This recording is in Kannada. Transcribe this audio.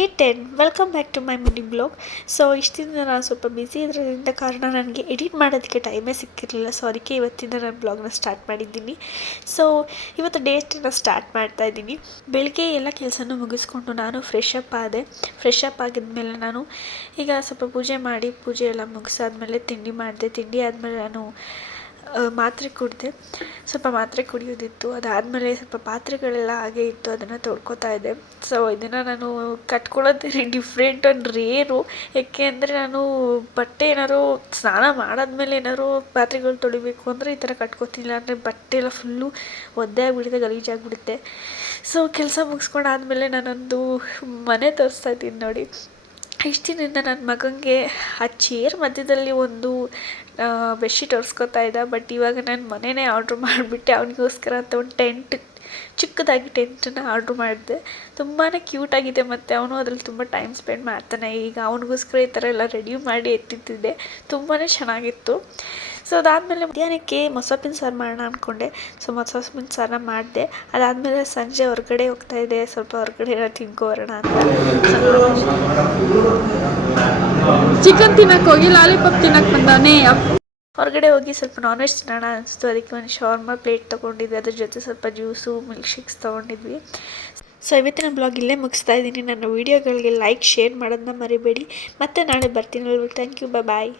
Day 10 welcome back to my mini blog. So ಇಷ್ಟಿಂದ ನಾನು ಸ್ವಲ್ಪ ಬ್ಯುಸಿ ಇರೋದ್ರಿಂದ ಕಾರಣ ನನಗೆ ಎಡಿಟ್ ಮಾಡೋದಕ್ಕೆ ಟೈಮೇ ಸಿಕ್ಕಿರಲಿಲ್ಲ. ಸೊ ಅದಕ್ಕೆ ಇವತ್ತಿಂದ ನಾನು ಬ್ಲಾಗ್ನ ಸ್ಟಾರ್ಟ್ ಮಾಡಿದ್ದೀನಿ. ಸೊ ಇವತ್ತು ಡೇ 10 ಸ್ಟಾರ್ಟ್ ಮಾಡ್ತಾ ಇದ್ದೀನಿ. ಬೆಳಗ್ಗೆ ಎಲ್ಲ ಕೆಲಸನೂ ಮುಗಿಸ್ಕೊಂಡು ನಾನು ಫ್ರೆಶ್ ಅಪ್ ಆದೆ. ಫ್ರೆಶ್ ಅಪ್ ಆಗಿದ್ಮೇಲೆ ನಾನು ಈಗ ಸ್ವಲ್ಪ ಪೂಜೆ ಎಲ್ಲ ಮುಗಿಸಾದ್ಮೇಲೆ ತಿಂಡಿ ಮಾಡಿದೆ. ತಿಂಡಿ ಆದಮೇಲೆ ನಾನು ಮಾತ್ರೆ ಕುಡಿದೆ. ಸ್ವಲ್ಪ ಮಾತ್ರೆ ಕುಡಿಯೋದಿತ್ತು. ಅದಾದಮೇಲೆ ಸ್ವಲ್ಪ ಪಾತ್ರೆಗಳೆಲ್ಲ ಹಾಗೆ ಇತ್ತು, ಅದನ್ನು ತೊಳ್ಕೊತಾ ಇದ್ದೆ. ಸೊ ಇದನ್ನು ನಾನು ಕಟ್ಕೊಳ್ಳೋದು ಡಿಫ್ರೆಂಟ್ ಆ್ಯಂಡ್ ರೇರು. ಯಾಕೆ ಅಂದರೆ ನಾನು ಬಟ್ಟೆ ಏನಾದ್ರು ಸ್ನಾನ ಮಾಡಾದ್ಮೇಲೆ ಏನಾದ್ರು ಪಾತ್ರೆಗಳು ತೊಳಿಬೇಕು ಅಂದರೆ ಈ ಥರ ಕಟ್ಕೋತಿಲ್ಲ. ಅಂದರೆ ಬಟ್ಟೆ ಎಲ್ಲ ಫುಲ್ಲು ಒದ್ದೆ ಆಗಿಬಿಡುತ್ತೆ, ಗಲೀಜಾಗಿಬಿಡುತ್ತೆ. ಸೊ ಕೆಲಸ ಮುಗಿಸ್ಕೊಂಡಾದ್ಮೇಲೆ ನಾನೊಂದು ಮನೆ ತೋರಿಸ್ತಾ ಇದ್ದೀನಿ ನೋಡಿ. ಇಷ್ಟು ದಿನದಿಂದ ನನ್ನ ಮಗನಿಗೆ ಆ ಚೇರ್ ಮಧ್ಯದಲ್ಲಿ ಒಂದು ಬೆಡ್ಶೀಟ್ ಒರೆಸ್ಕೊತಾ ಇದ್ದ. ಬಟ್ ಇವಾಗ ನಾನು ಮನೆಯೇ ಆರ್ಡ್ರ್ ಮಾಡಿಬಿಟ್ಟೆ ಅವನಿಗೋಸ್ಕರ ಅಂತ. ಒಂದು ಚಿಕ್ಕದಾಗಿ ಟೆಂಟನ್ನು ಆರ್ಡ್ರ್ ಮಾಡಿದೆ. ತುಂಬಾ ಕ್ಯೂಟಾಗಿದೆ ಮತ್ತು ಅವನು ಅದ್ರಲ್ಲಿ ತುಂಬ ಟೈಮ್ ಸ್ಪೆಂಡ್ ಮಾಡ್ತಾನೆ. ಈಗ ಅವನಿಗೋಸ್ಕರ ಈ ಥರ ಎಲ್ಲ ರೆಡಿ ಮಾಡಿ ಎತ್ತಿಟ್ಟಿದ್ದೆ. ತುಂಬಾ ಚೆನ್ನಾಗಿತ್ತು. ಸೊ ಅದಾದಮೇಲೆ ಮಧ್ಯಾಹ್ನಕ್ಕೆ ಮೊಸಪ್ಪಿನ ಸಾರು ಮಾಡೋಣ ಅಂದ್ಕೊಂಡೆ. ಸೊ ಮೊಸಪ್ಪಿನ ಸಾರನ್ನ ಮಾಡಿದೆ. ಅದಾದಮೇಲೆ ಸಂಜೆ ಹೊರಗಡೆ ಹೋಗ್ತಾಯಿದ್ದೆ, ಸ್ವಲ್ಪ ಹೊರಗಡೆ ಎಲ್ಲ ತಿನ್ಕೊಬರೋಣ ಅಂತ. ಚಿಕನ್ ತಿನ್ನಕ್ಕೆ ಹೋಗಿ ಲಾಲಿಪಾಪ್ ತಿನ್ನಕ್ಕೆ ಬಂದಾನೆ. ಹೊರಗಡೆ ಹೋಗಿ ಸ್ವಲ್ಪ ನಾನ್ ವೆಜ್ ತಿನ್ನೋಣ ಅನಿಸ್ತು. ಅದಕ್ಕೆ ಒಂದು ಶಾರ್ಮಾ ಪ್ಲೇಟ್ ತೊಗೊಂಡಿದ್ವಿ. ಅದ್ರ ಜೊತೆ ಸ್ವಲ್ಪ ಜ್ಯೂಸು, ಮಿಲ್ಕ್ ಶೇಕ್ಸ್ ತೊಗೊಂಡಿದ್ವಿ. ಸೊ ಇವತ್ತಿನ ಬ್ಲಾಗ್ ಇಲ್ಲೇ ಮುಗಿಸ್ತಾ ಇದ್ದೀನಿ. ನನ್ನ ವೀಡಿಯೋಗಳಿಗೆ ಲೈಕ್, ಶೇರ್ ಮಾಡೋದನ್ನ ಮರಿಬೇಡಿ. ಮತ್ತೆ ನಾಳೆ ಬರ್ತೀನಿ. Thank you, bye.